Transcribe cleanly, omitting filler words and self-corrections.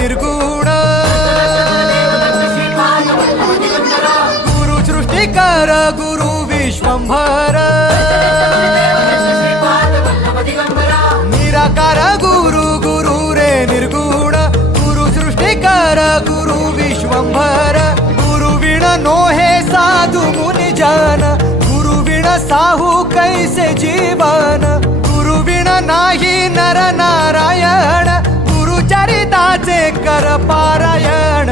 निर्गुण गुरु सृष्टिकर गुरु विश्वंभर निराकार गुरु गुरु रे निर्गुण गुरु सृष्टिकर गुरु विश्वंभर गुरु विण नोहे साधु मुनि जन गुरु विण साहू कैसे जीवन गुरु विण नाही नर नारायण गुरु चरिताचे कर पारायण